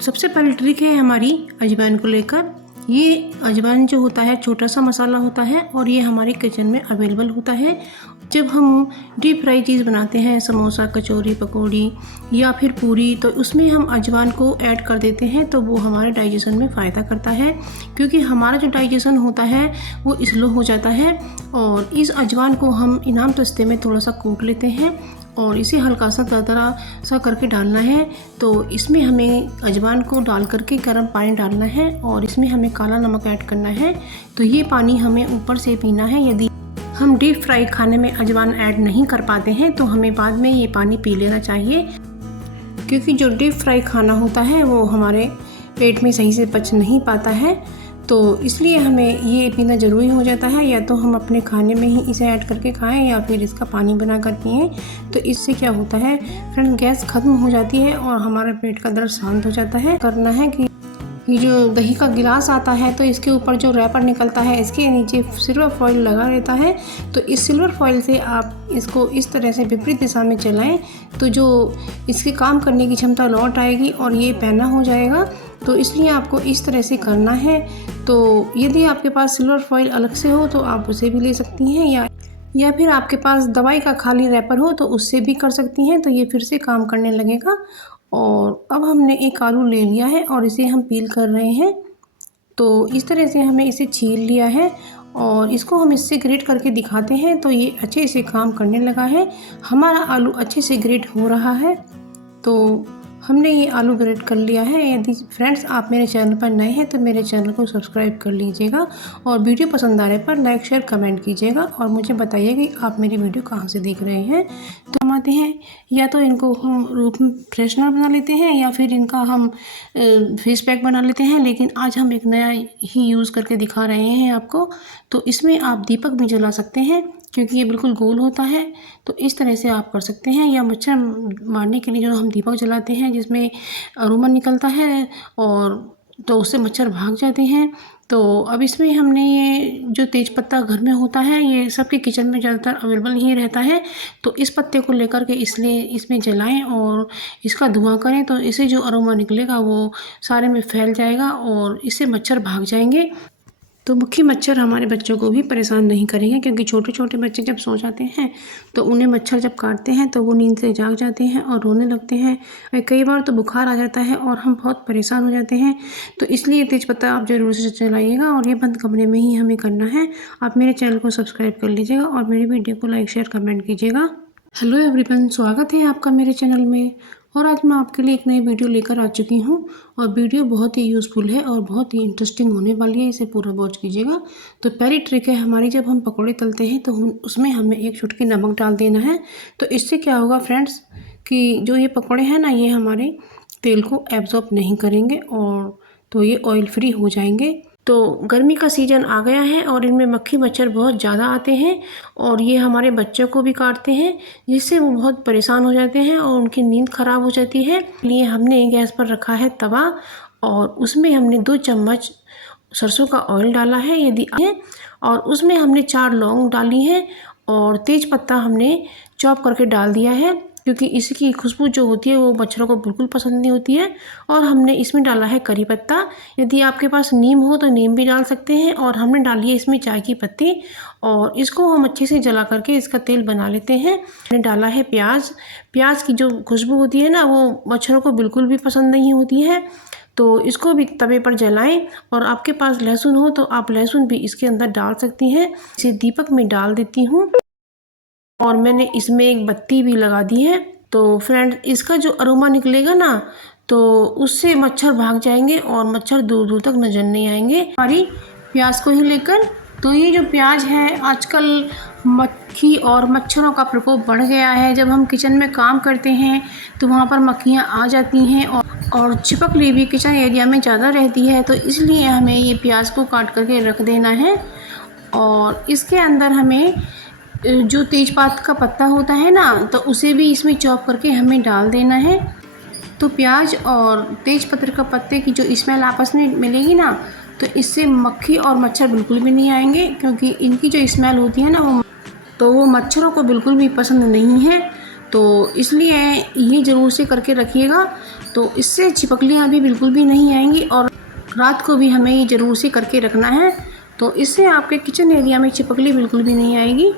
सबसे पहली ट्रिक है हमारी अजवाइन को लेकर। ये अजवाइन जो होता है छोटा सा मसाला होता है और ये हमारे किचन में अवेलेबल होता है। जब हम डीप फ्राई चीज़ बनाते हैं, समोसा, कचौरी, पकौड़ी या फिर पूरी, तो उसमें हम अजवाइन को ऐड कर देते हैं तो वो हमारे डाइजेशन में फ़ायदा करता है, क्योंकि हमारा जो डाइजेशन होता है वो स्लो हो जाता है। और इस अजवाइन को हम इनाम दस्ते में थोड़ा सा कूट लेते हैं और इसे हल्का सा दरदरा सा करके डालना है। तो इसमें हमें अजवाइन को डाल करके गर्म पानी डालना है और इसमें हमें काला नमक ऐड करना है। तो ये पानी हमें ऊपर से पीना है। यदि हम डीप फ्राई खाने में अजवाइन ऐड नहीं कर पाते हैं तो हमें बाद में ये पानी पी लेना चाहिए, क्योंकि जो डीप फ्राई खाना होता है वो हमारे पेट में सही से पच नहीं पाता है। तो इसलिए हमें ये पीना ज़रूरी हो जाता है। या तो हम अपने खाने में ही इसे ऐड करके खाएं या फिर इसका पानी बना कर पिएं। तो इससे क्या होता है फ्रेंड, गैस ख़त्म हो जाती है और हमारा पेट का दर्द शांत हो जाता है। करना है कि ये जो दही का गिलास आता है तो इसके ऊपर जो रैपर निकलता है इसके नीचे सिल्वर फॉइल लगा रहता है। तो इस सिल्वर फॉइल से आप इसको इस तरह से विपरीत दिशा में चलाएं तो जो इसके काम करने की क्षमता लौट आएगी और ये पैना हो जाएगा। तो इसलिए आपको इस तरह से करना है। तो यदि आपके पास सिल्वर फॉइल अलग से हो तो आप उसे भी ले सकती हैं, या फिर आपके पास दवाई का खाली रैपर हो तो उससे भी कर सकती हैं। तो ये फिर से काम करने लगेगा। और अब हमने एक आलू ले लिया है और इसे हम पील कर रहे हैं। तो इस तरह से हमें इसे छील लिया है और इसको हम इससे ग्रेट करके दिखाते हैं। तो ये अच्छे से काम करने लगा है, हमारा आलू अच्छे से ग्रेट हो रहा है। तो हमने ये आलू ग्रेट कर लिया है। यदि फ्रेंड्स आप मेरे चैनल पर नए हैं तो मेरे चैनल को सब्सक्राइब कर लीजिएगा और वीडियो पसंद आ रहे पर लाइक शेयर कमेंट कीजिएगा और मुझे बताइए कि आप मेरी वीडियो कहाँ से देख रहे हैं। तो हम आते हैं, या तो इनको हम रूम फ्रेशनर बना लेते हैं या फिर इनका हम फेस पैक बना लेते हैं। लेकिन आज हम एक नया ही यूज़ करके दिखा रहे हैं आपको। तो इसमें आप दीपक भी जला सकते हैं, क्योंकि ये बिल्कुल गोल होता है। तो इस तरह से आप कर सकते हैं। या मच्छर मारने के लिए जो हम दीपक जलाते हैं जिसमें अरोमा निकलता है और तो उससे मच्छर भाग जाते हैं। तो अब इसमें हमने ये जो तेज पत्ता घर में होता है, ये सबके किचन में ज़्यादातर अवेलेबल ही रहता है। तो इस पत्ते को लेकर के इसलिए इसमें जलाएं और इसका धुआं करें तो इससे जो अरोमा निकलेगा वो सारे में फैल जाएगा और इससे मच्छर भाग जाएंगे। तो मक्खी मच्छर हमारे बच्चों को भी परेशान नहीं करेंगे, क्योंकि छोटे छोटे बच्चे जब सो जाते हैं तो उन्हें मच्छर जब काटते हैं तो वो नींद से जाग जाते हैं और रोने लगते हैं। कई बार तो बुखार आ जाता है और हम बहुत परेशान हो जाते हैं। तो इसलिए तेज़पत्ता आप ज़रूर से चलाइएगा और ये बंद कमरे में ही हमें करना है। आप मेरे चैनल को सब्सक्राइब कर लीजिएगा और मेरी वीडियो को लाइक शेयर कमेंट कीजिएगा। हेलो एवरीवन, स्वागत है आपका मेरे चैनल में। और आज मैं आपके लिए एक नई वीडियो लेकर आ चुकी हूँ और वीडियो बहुत ही यूज़फुल है और बहुत ही इंटरेस्टिंग होने वाली है। इसे पूरा वॉच कीजिएगा। तो पहली ट्रिक है हमारी, जब हम पकौड़े तलते हैं तो उसमें हमें एक चुटकी नमक डाल देना है। तो इससे क्या होगा फ्रेंड्स कि जो ये पकौड़े हैं ना, ये हमारे तेल को एब्जॉर्ब नहीं करेंगे और तो ये ऑयल फ्री हो जाएंगे। तो गर्मी का सीज़न आ गया है और इनमें मक्खी मच्छर बहुत ज़्यादा आते हैं और ये हमारे बच्चों को भी काटते हैं, जिससे वो बहुत परेशान हो जाते हैं और उनकी नींद ख़राब हो जाती है। इसलिए हमने गैस पर रखा है तवा और उसमें हमने 2 चम्मच सरसों का ऑयल डाला है यदि और उसमें हमने 4 लौंग डाली है और तेज पत्ता हमने चॉप करके डाल दिया है, क्योंकि इसकी खुशबू जो होती है वो मच्छरों को बिल्कुल पसंद नहीं होती है। और हमने इसमें डाला है करी पत्ता। यदि आपके पास नीम हो तो नीम भी डाल सकते हैं। और हमने डाली है इसमें चाय की पत्ती और इसको हम अच्छे से जला करके इसका तेल बना लेते हैं। हमने डाला है प्याज। प्याज की जो खुशबू होती है ना, वो मच्छरों को बिल्कुल भी पसंद नहीं होती है। तो इसको भी तवे पर जलाएं। और आपके पास लहसुन हो तो आप लहसुन भी इसके अंदर डाल सकती हैं। इसे दीपक में डाल देती हूँ और मैंने इसमें एक बत्ती भी लगा दी है। तो फ्रेंड, इसका जो अरोमा निकलेगा ना, तो उससे मच्छर भाग जाएंगे और मच्छर दूर दूर तक नजर नहीं आएंगे हमारी प्याज को ही लेकर। तो ये जो प्याज है, आजकल मक्खी और मच्छरों का प्रकोप बढ़ गया है। जब हम किचन में काम करते हैं तो वहाँ पर मक्खियाँ आ जाती हैं और छिपकली भी किचन एरिया में ज़्यादा रहती है। तो इसलिए हमें ये प्याज को काट करके रख देना है और इसके अंदर हमें जो तेजपात का पत्ता होता है ना, तो उसे भी इसमें चॉप करके हमें डाल देना है। तो प्याज और तेज पत्ते का पत्ते की जो स्मेल आपस में मिलेगी ना, तो इससे मक्खी और मच्छर बिल्कुल भी नहीं आएंगे, क्योंकि इनकी जो स्मेल होती है ना वो मच्छरों को बिल्कुल भी पसंद नहीं है। तो इसलिए ये ज़रूर से करके रखिएगा, तो इससे छिपकलियाँ भी बिल्कुल भी नहीं आएंगी। और रात को भी हमें ये ज़रूर से करके रखना है, तो इससे आपके किचन एरिया में छिपकली बिल्कुल भी नहीं आएगी।